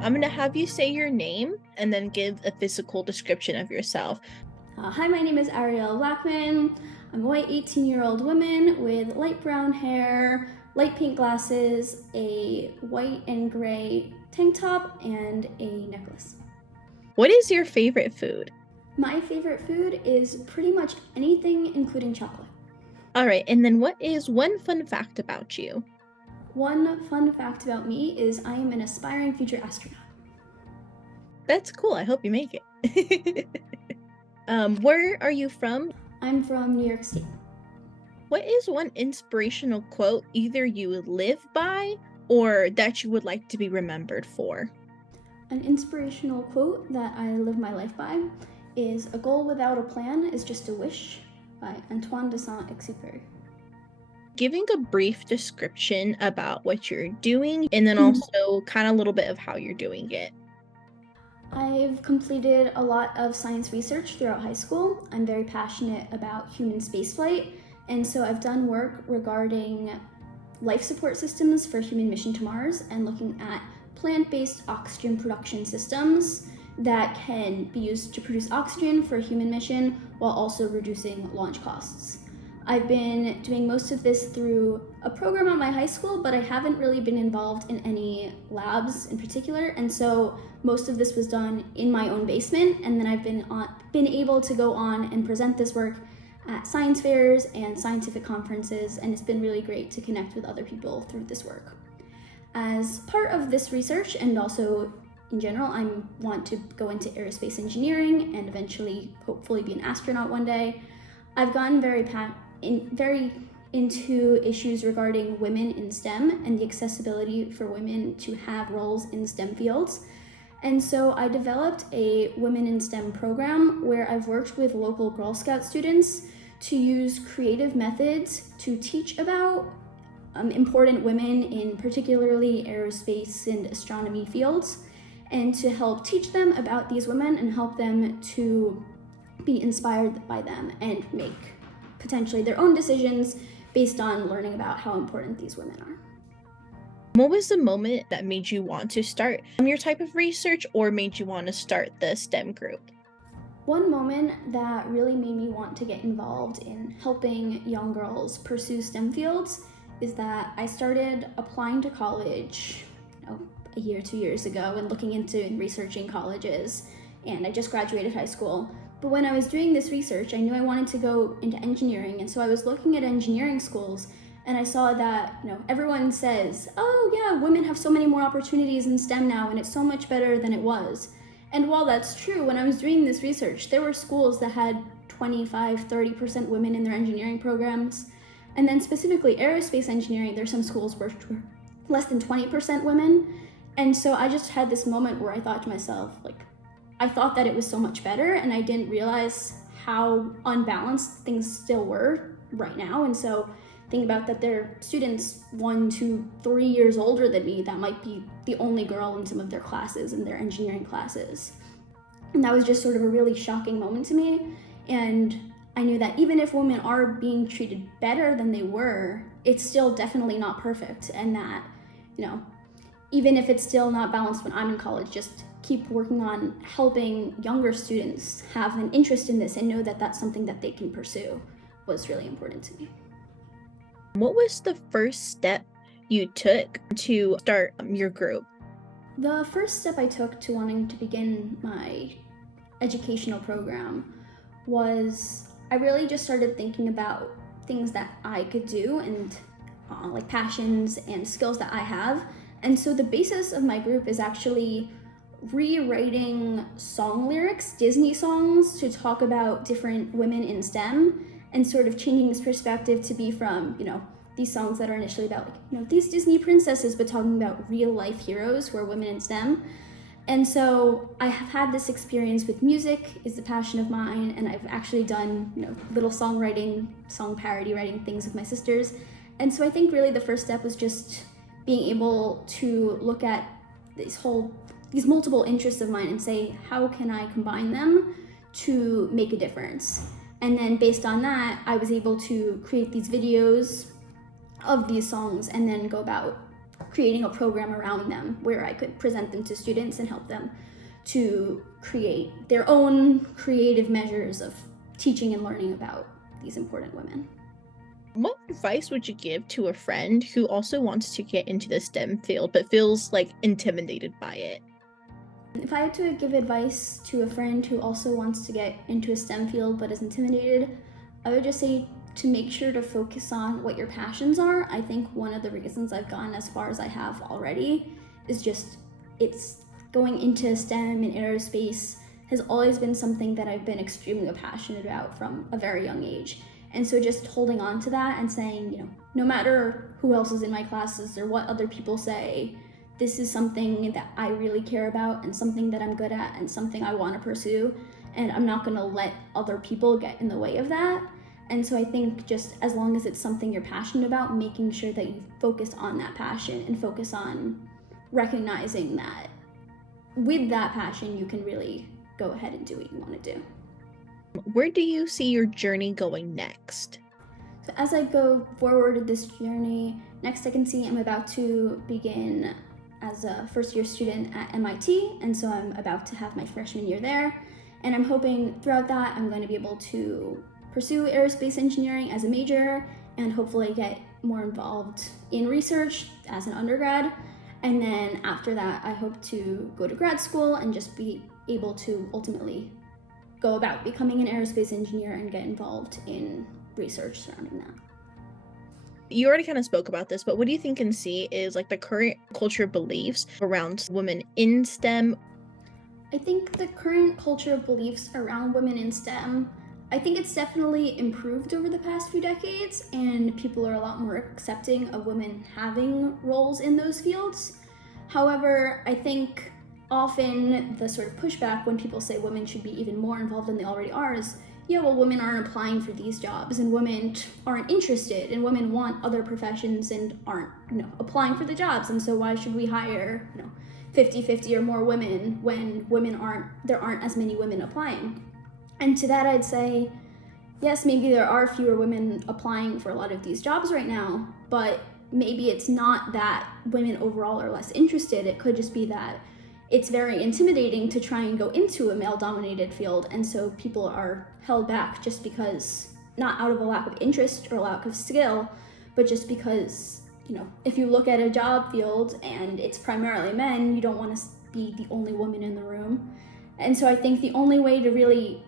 I'm going to have you say your name and then give a physical description of yourself. Hi, my name is Ariella Blackman. I'm a white 18-year-old woman with light brown hair, light pink glasses, a white and gray tank top, and a necklace. What is your favorite food? My favorite food is pretty much anything, including chocolate. All right, and then what is one fun fact about you? One fun fact about me is I am an aspiring future astronaut. That's cool. I hope you make it. Where are you from? I'm from New York State. What is one inspirational quote either you live by or that you would like to be remembered for? An inspirational quote that I live my life by is "A goal without a plan is just a wish" by Antoine de Saint-Exupéry. Giving a brief description about what you're doing and then also kind of a little bit of how you're doing it. I've completed a lot of science research throughout high school. I'm very passionate about human spaceflight, and so I've done work regarding life support systems for human mission to Mars and looking at plant-based oxygen production systems that can be used to produce oxygen for a human mission while also reducing launch costs. I've been doing most of this through a program at my high school, but I haven't really been involved in any labs in particular, and so most of this was done in my own basement, and then I've been able to go on and present this work at science fairs and scientific conferences, and it's been really great to connect with other people through this work. As part of this research, and also in general, I want to go into aerospace engineering and eventually hopefully be an astronaut one day. I've gotten very into issues regarding women in STEM and the accessibility for women to have roles in STEM fields. And so I developed a Women in STEM program where I've worked with local Girl Scout students to use creative methods to teach about important women in particularly aerospace and astronomy fields, and to help teach them about these women and help them to be inspired by them and make potentially their own decisions based on learning about how important these women are. What was the moment that made you want to start your type of research or made you want to start the STEM group? One moment that really made me want to get involved in helping young girls pursue STEM fields is that I started applying to college a year, 2 years ago, and looking into and researching colleges, and I just graduated high school. But when I was doing this research, I knew I wanted to go into engineering, and so I was looking at engineering schools, and I saw that everyone says, oh yeah, women have so many more opportunities in STEM now, and it's so much better than it was. And while that's true, when I was doing this research, there were schools that had 25-30% women in their engineering programs. And then specifically aerospace engineering, there's some schools where less than 20% women. And so I just had this moment where I thought to myself, I thought that it was so much better, and I didn't realize how unbalanced things still were right now. And so think about that there are students 1, 2, 3 years older than me that might be the only girl in some of their classes, in their engineering classes. And that was just sort of a really shocking moment to me. And I knew that even if women are being treated better than they were, it's still definitely not perfect. And that, even if it's still not balanced when I'm in college, just keep working on helping younger students have an interest in this and know that that's something that they can pursue was really important to me. What was the first step you took to start your group? The first step I took to wanting to begin my educational program was I really just started thinking about things that I could do and passions and skills that I have. And so the basis of my group is actually rewriting song lyrics, Disney songs, to talk about different women in STEM, and sort of changing this perspective to be from, these songs that are initially about these Disney princesses, but talking about real life heroes who are women in STEM. And so I have had this experience with music, is a passion of mine, and I've actually done little songwriting, song parody writing things with my sisters. And so I think really the first step was just being able to look at these multiple interests of mine and say, how can I combine them to make a difference? And then based on that, I was able to create these videos of these songs and then go about creating a program around them where I could present them to students and help them to create their own creative measures of teaching and learning about these important women. What advice would you give to a friend who also wants to get into the STEM field but feels like intimidated by it? If I had to give advice to a friend who also wants to get into a STEM field but is intimidated, I would just say to make sure to focus on what your passions are. I think one of the reasons I've gone as far as I have already is just it's going into STEM and aerospace has always been something that I've been extremely passionate about from a very young age. And so just holding on to that and saying, no matter who else is in my classes or what other people say, this is something that I really care about and something that I'm good at and something I want to pursue. And I'm not going to let other people get in the way of that. And so I think just as long as it's something you're passionate about, making sure that you focus on that passion and focus on recognizing that with that passion, you can really go ahead and do what you want to do. Where do you see your journey going next? So as I go forward with this journey, next I can see I'm about to begin as a first-year student at MIT, and so I'm about to have my freshman year there. And I'm hoping throughout that I'm going to be able to pursue aerospace engineering as a major and hopefully get more involved in research as an undergrad. And then after that, I hope to go to grad school and just be able to ultimately go about becoming an aerospace engineer and get involved in research surrounding that. You already kind of spoke about this, but what do you think and see is like the current culture beliefs around women in STEM? I think the current culture of beliefs around women in STEM, I think it's definitely improved over the past few decades, and people are a lot more accepting of women having roles in those fields. However, I think often the sort of pushback when people say women should be even more involved than they already are is, yeah, well, women aren't applying for these jobs and women aren't interested and women want other professions and aren't, applying for the jobs. And so why should we hire, 50-50 or more women when there aren't as many women applying? And to that I'd say, yes, maybe there are fewer women applying for a lot of these jobs right now, but maybe it's not that women overall are less interested. It could just be that it's very intimidating to try and go into a male-dominated field, and so people are held back just because, not out of a lack of interest or a lack of skill, but just because, if you look at a job field and it's primarily men, you don't want to be the only woman in the room. And so I think the only way to really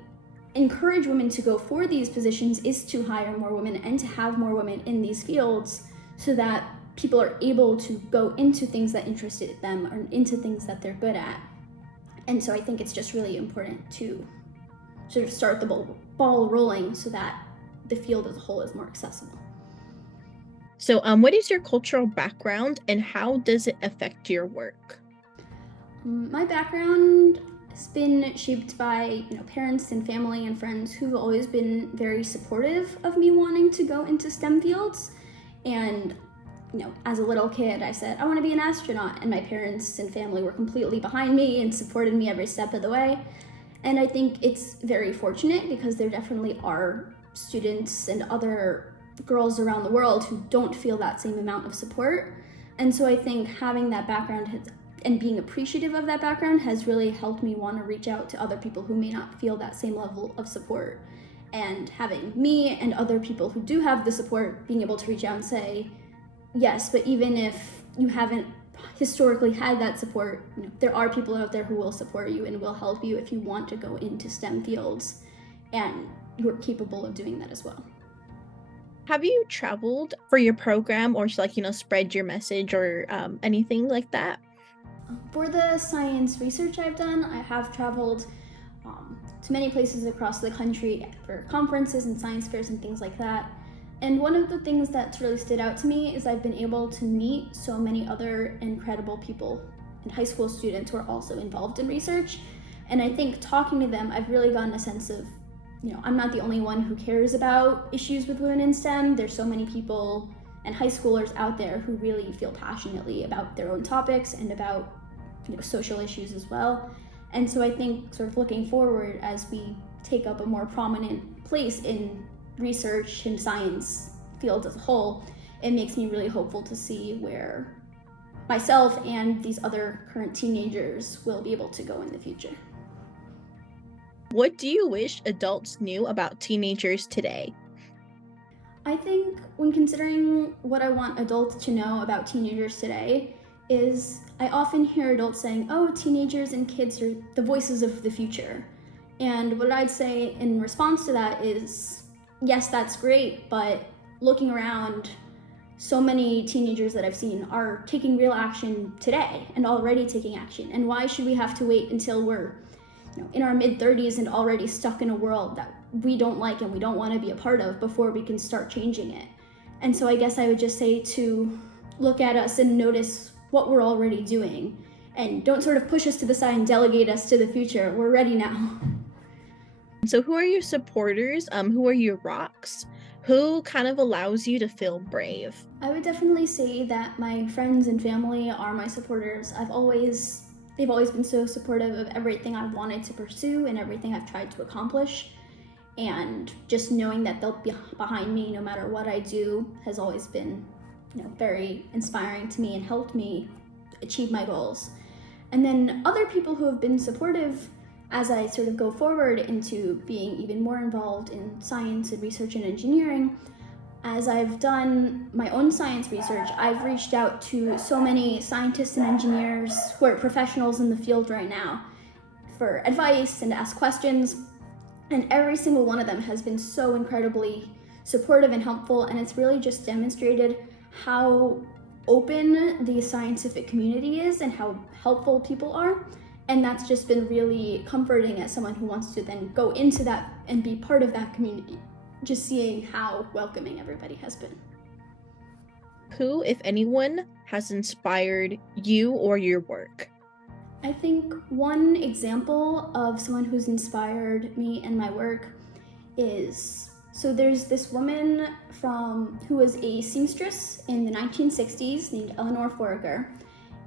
encourage women to go for these positions is to hire more women and to have more women in these fields so that people are able to go into things that interested them or into things that they're good at. And so I think it's just really important to sort of start the ball rolling so that the field as a whole is more accessible. So what is your cultural background and how does it affect your work? My background has been shaped by parents and family and friends who've always been very supportive of me wanting to go into STEM fields. And as a little kid, I said, I want to be an astronaut, and my parents and family were completely behind me and supported me every step of the way. And I think it's very fortunate because there definitely are students and other girls around the world who don't feel that same amount of support. And so I think having that background and being appreciative of that background has really helped me want to reach out to other people who may not feel that same level of support. And having me and other people who do have the support being able to reach out and say, yes, but even if you haven't historically had that support, there are people out there who will support you and will help you if you want to go into STEM fields, and you're capable of doing that as well. Have you traveled for your program or spread your message or anything like that? For the science research I've done, I have traveled to many places across the country for conferences and science fairs and things like that. And one of the things that's really stood out to me is I've been able to meet so many other incredible people and high school students who are also involved in research. And I think talking to them, I've really gotten a sense of, I'm not the only one who cares about issues with women in STEM. There's so many people and high schoolers out there who really feel passionately about their own topics and about social issues as well. And so I think sort of looking forward as we take up a more prominent place in research and science fields as a whole, it makes me really hopeful to see where myself and these other current teenagers will be able to go in the future. What do you wish adults knew about teenagers today? I think when considering what I want adults to know about teenagers today is I often hear adults saying, oh, teenagers and kids are the voices of the future. And what I'd say in response to that is, yes, that's great, but looking around, so many teenagers that I've seen are taking real action today and already taking action. And why should we have to wait until we're in our mid-30s and already stuck in a world that we don't like and we don't want to be a part of before we can start changing it? And so I guess I would just say to look at us and notice what we're already doing, and don't sort of push us to the side and delegate us to the future. We're ready now. So who are your supporters? Who are your rocks? Who kind of allows you to feel brave? I would definitely say that my friends and family are my supporters. They've always been so supportive of everything I wanted to pursue and everything I've tried to accomplish. And just knowing that they'll be behind me no matter what I do has always been, very inspiring to me and helped me achieve my goals. And then other people who have been supportive as I sort of go forward into being even more involved in science and research and engineering. As I've done my own science research, I've reached out to so many scientists and engineers who are professionals in the field right now for advice and to ask questions. And every single one of them has been so incredibly supportive and helpful, and it's really just demonstrated how open the scientific community is and how helpful people are. And that's just been really comforting as someone who wants to then go into that and be part of that community, just seeing how welcoming everybody has been. Who, if anyone, has inspired you or your work? I think one example of someone who's inspired me and my work is, so there's this woman who was a seamstress in the 1960s named Eleanor Foraker,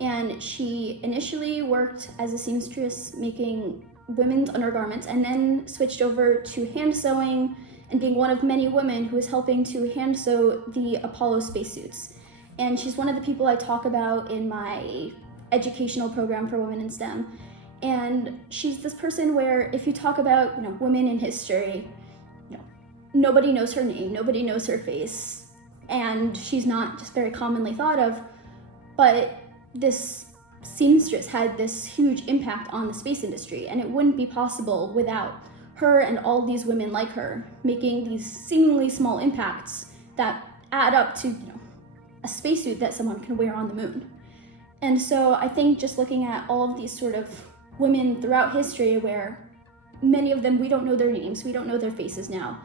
and she initially worked as a seamstress making women's undergarments and then switched over to hand sewing and being one of many women who was helping to hand sew the Apollo spacesuits. And she's one of the people I talk about in my educational program for women in STEM. And she's this person where if you talk about, women in history, nobody knows her name, nobody knows her face, and she's not just very commonly thought of, but this seamstress had this huge impact on the space industry, and it wouldn't be possible without her and all these women like her making these seemingly small impacts that add up to a spacesuit that someone can wear on the moon. And so I think just looking at all of these sort of women throughout history, where many of them we don't know their names, we don't know their faces now,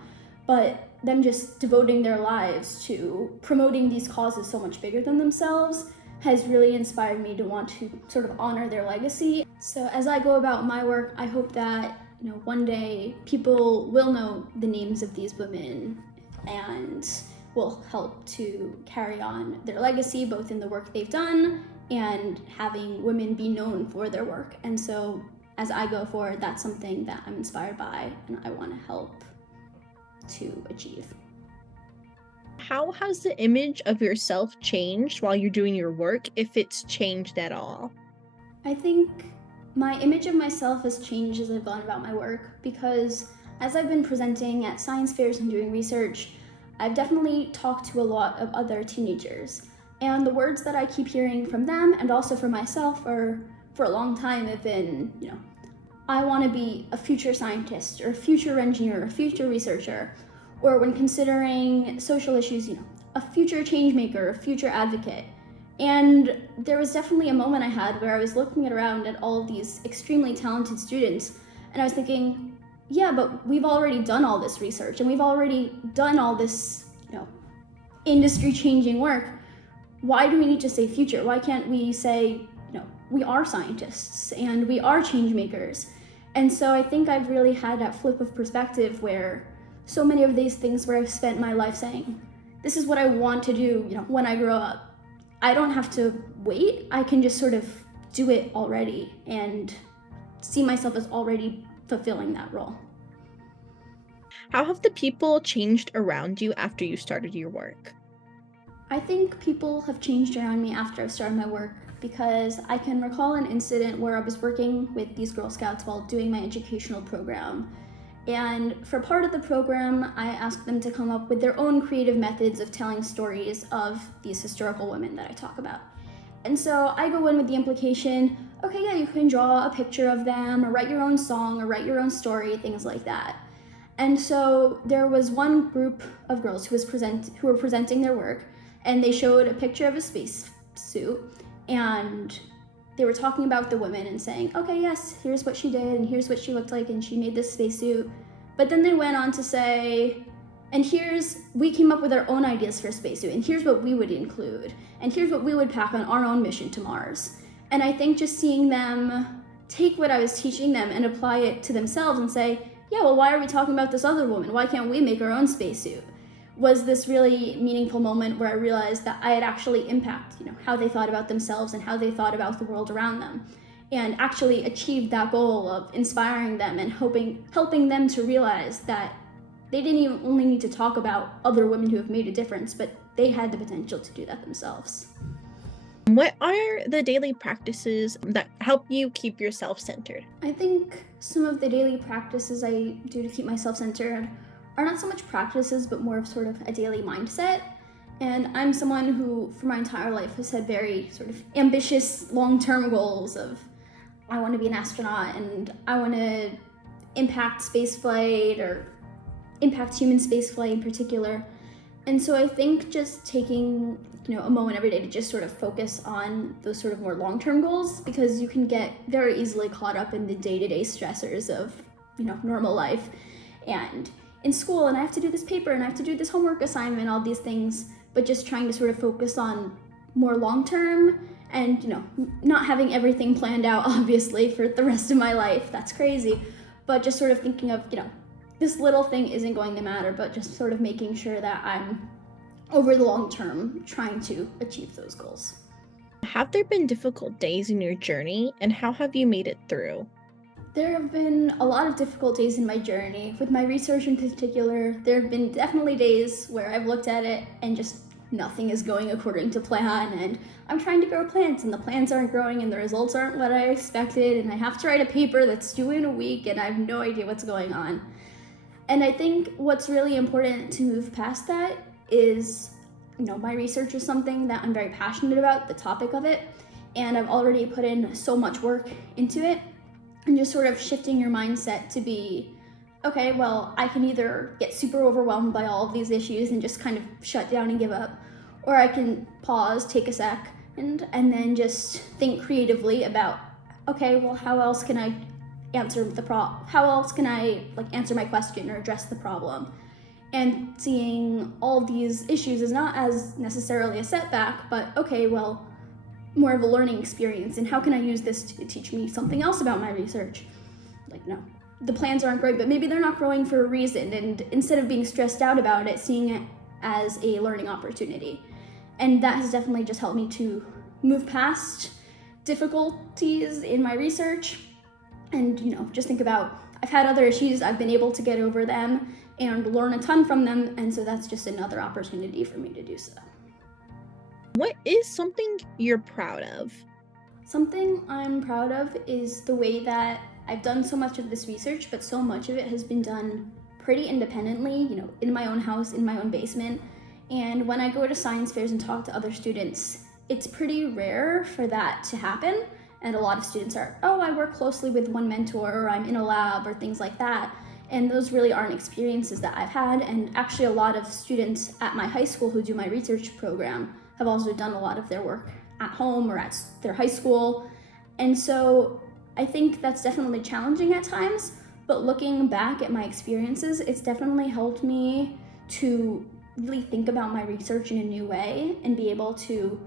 but them just devoting their lives to promoting these causes so much bigger than themselves has really inspired me to want to sort of honor their legacy. So as I go about my work, I hope that one day people will know the names of these women and will help to carry on their legacy, both in the work they've done and having women be known for their work. And so as I go forward, that's something that I'm inspired by and I want to help to achieve. How has the image of yourself changed while you're doing your work, if it's changed at all? I think my image of myself has changed as I've gone about my work, because as I've been presenting at science fairs and doing research, I've definitely talked to a lot of other teenagers. And the words that I keep hearing from them and also for myself for a long time have been, I want to be a future scientist or a future engineer, a future researcher, or when considering social issues, a future change maker, a future advocate. And there was definitely a moment I had where I was looking around at all of these extremely talented students, and I was thinking, yeah, but we've already done all this research and we've already done all this, industry changing work. Why do we need to say future? Why can't we say, we are scientists and we are change makers? And so I think I've really had that flip of perspective where so many of these things where I've spent my life saying, this is what I want to do, when I grow up. I don't have to wait. I can just sort of do it already and see myself as already fulfilling that role. How have the people changed around you after you started your work? I think people have changed around me after I've started my work because I can recall an incident where I was working with these Girl Scouts while doing my educational program. And for part of the program, I asked them to come up with their own creative methods of telling stories of these historical women that I talk about. And so I go in with the implication, okay, yeah, you can draw a picture of them, or write your own song, or write your own story, things like that. And so there was one group of girls who were presenting their work, and they showed a picture of a space suit, and they were talking about the women and saying, okay, yes, here's what she did, and here's what she looked like, and she made this spacesuit. But then they went on to say, and we came up with our own ideas for a spacesuit, and here's what we would include, and here's what we would pack on our own mission to Mars. And I think just seeing them take what I was teaching them and apply it to themselves and say, yeah, well, why are we talking about this other woman? Why can't we make our own spacesuit? Was this really meaningful moment where I realized that I had actually impacted, how they thought about themselves and how they thought about the world around them, and actually achieved that goal of inspiring them and helping them to realize that they didn't even only need to talk about other women who have made a difference, but they had the potential to do that themselves. What are the daily practices that help you keep yourself centered? I think some of the daily practices I do to keep myself centered are not so much practices, but more of sort of a daily mindset. And I'm someone who, for my entire life, has had very sort of ambitious long-term goals of, I want to be an astronaut, and I want to impact spaceflight, or impact human spaceflight in particular. And so I think just taking, a moment every day to just sort of focus on those sort of more long-term goals, because you can get very easily caught up in the day-to-day stressors of, normal life. And in school, and I have to do this paper, and I have to do this homework assignment, all these things, but just trying to sort of focus on more long-term and, not having everything planned out, obviously, for the rest of my life. That's crazy. But just sort of thinking of, this little thing isn't going to matter, but just sort of making sure that I'm, over the long term, trying to achieve those goals. Have there been difficult days in your journey, and how have you made it through? There have been a lot of difficult days in my journey. With my research in particular, there have been definitely days where I've looked at it and just nothing is going according to plan, and I'm trying to grow plants and the plants aren't growing and the results aren't what I expected, and I have to write a paper that's due in a week and I have no idea what's going on. And I think what's really important to move past that is, my research is something that I'm very passionate about, the topic of it, and I've already put in so much work into it. And just sort of shifting your mindset to be, okay, well, I can either get super overwhelmed by all of these issues and just kind of shut down and give up, or I can pause, take a sec, and then just think creatively about, okay, well, how else can I answer answer my question or address the problem? And seeing all these issues is not as necessarily a setback, but okay, well, more of a learning experience, and how can I use this to teach me something else about my research? No, the plans aren't great, but maybe they're not growing for a reason, and instead of being stressed out about it, seeing it as a learning opportunity. And that has definitely just helped me to move past difficulties in my research, and just think about, I've had other issues, I've been able to get over them and learn a ton from them, and so that's just another opportunity for me to do so. What is something you're proud of? Something I'm proud of is the way that I've done so much of this research, but so much of it has been done pretty independently, in my own house, in my own basement. And when I go to science fairs and talk to other students, it's pretty rare for that to happen. And a lot of students are, I work closely with one mentor, or I'm in a lab, or things like that. And those really aren't experiences that I've had. And actually a lot of students at my high school who do my research program have also done a lot of their work at home or at their high school. And so I think that's definitely challenging at times, but looking back at my experiences, it's definitely helped me to really think about my research in a new way and be able to,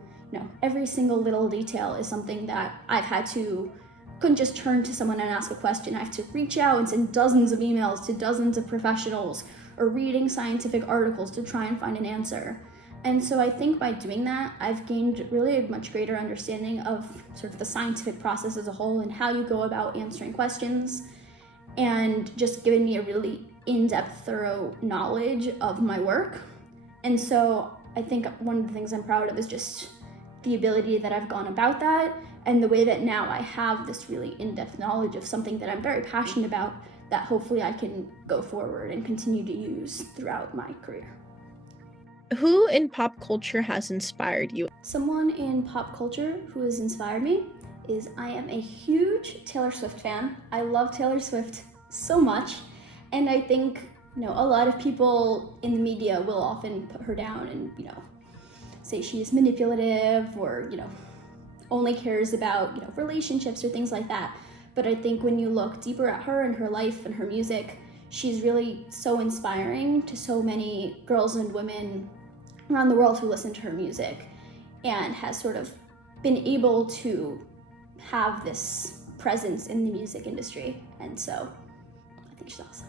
every single little detail is something that couldn't just turn to someone and ask a question. I have to reach out and send dozens of emails to dozens of professionals, or reading scientific articles to try and find an answer. And so I think by doing that, I've gained really a much greater understanding of sort of the scientific process as a whole and how you go about answering questions, and just given me a really in-depth, thorough knowledge of my work. And so I think one of the things I'm proud of is just the ability that I've gone about that, and the way that now I have this really in-depth knowledge of something that I'm very passionate about that hopefully I can go forward and continue to use throughout my career. Who in pop culture has inspired you? Someone in pop culture who has inspired me is I am a huge Taylor Swift fan. I love Taylor Swift so much, and I think a lot of people in the media will often put her down and say she's manipulative or only cares about relationships or things like that. But I think when you look deeper at her and her life and her music, she's really so inspiring to so many girls and women around the world who listen to her music, and has sort of been able to have this presence in the music industry. And so I think she's awesome.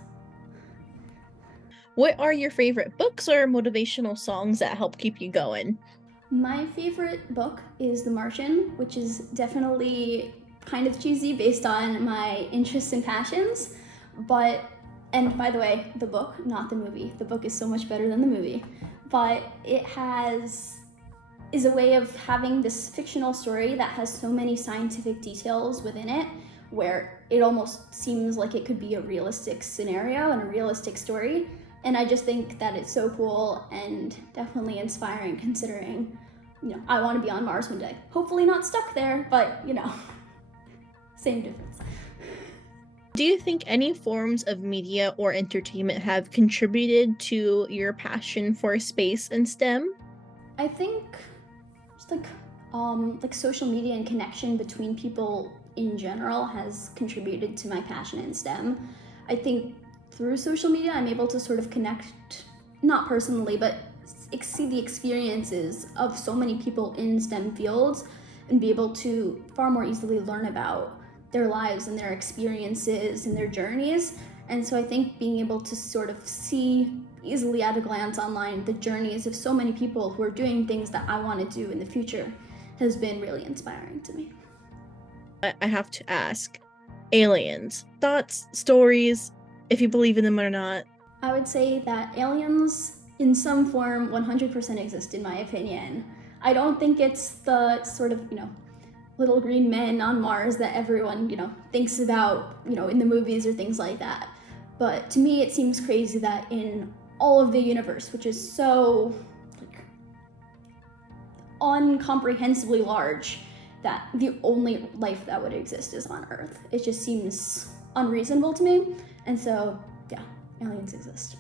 What are your favorite books or motivational songs that help keep you going? My favorite book is The Martian, which is definitely kind of cheesy based on my interests and passions. And by the way, the book, not the movie. The book is so much better than the movie. But it is a way of having this fictional story that has so many scientific details within it, where it almost seems like it could be a realistic scenario and a realistic story. And I just think that it's so cool and definitely inspiring, considering, I want to be on Mars one day. Hopefully not stuck there, but, same difference. Do you think any forms of media or entertainment have contributed to your passion for space and STEM? I think just like social media and connection between people in general has contributed to my passion in STEM. I think through social media, I'm able to sort of connect, not personally, but see the experiences of so many people in STEM fields and be able to far more easily learn about their lives and their experiences and their journeys. And so I think being able to sort of see easily at a glance online the journeys of so many people who are doing things that I want to do in the future has been really inspiring to me. I have to ask, aliens, thoughts, stories, if you believe in them or not? I would say that aliens in some form 100% exist, in my opinion. I don't think it's the sort of, little green men on Mars that everyone, thinks about, in the movies or things like that. But to me, it seems crazy that in all of the universe, which is so incomprehensibly large, that the only life that would exist is on Earth. It just seems unreasonable to me. And so, yeah, aliens exist.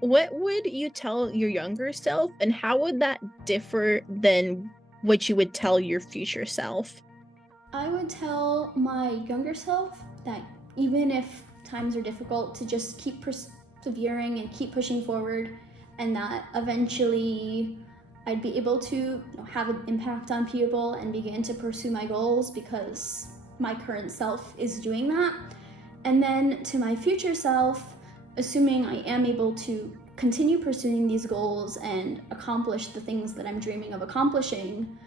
What would you tell your younger self, and how would that differ than what you would tell your future self? I would tell my younger self that even if times are difficult, to just keep persevering and keep pushing forward, and that eventually I'd be able to have an impact on people and begin to pursue my goals because my current self is doing that. And then to my future self, assuming I am able to continue pursuing these goals and accomplish the things that I'm dreaming of accomplishing,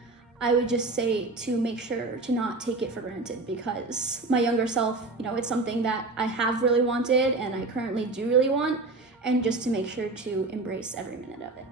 I would just say to make sure to not take it for granted, because my younger self, it's something that I have really wanted and I currently do really want, and just to make sure to embrace every minute of it.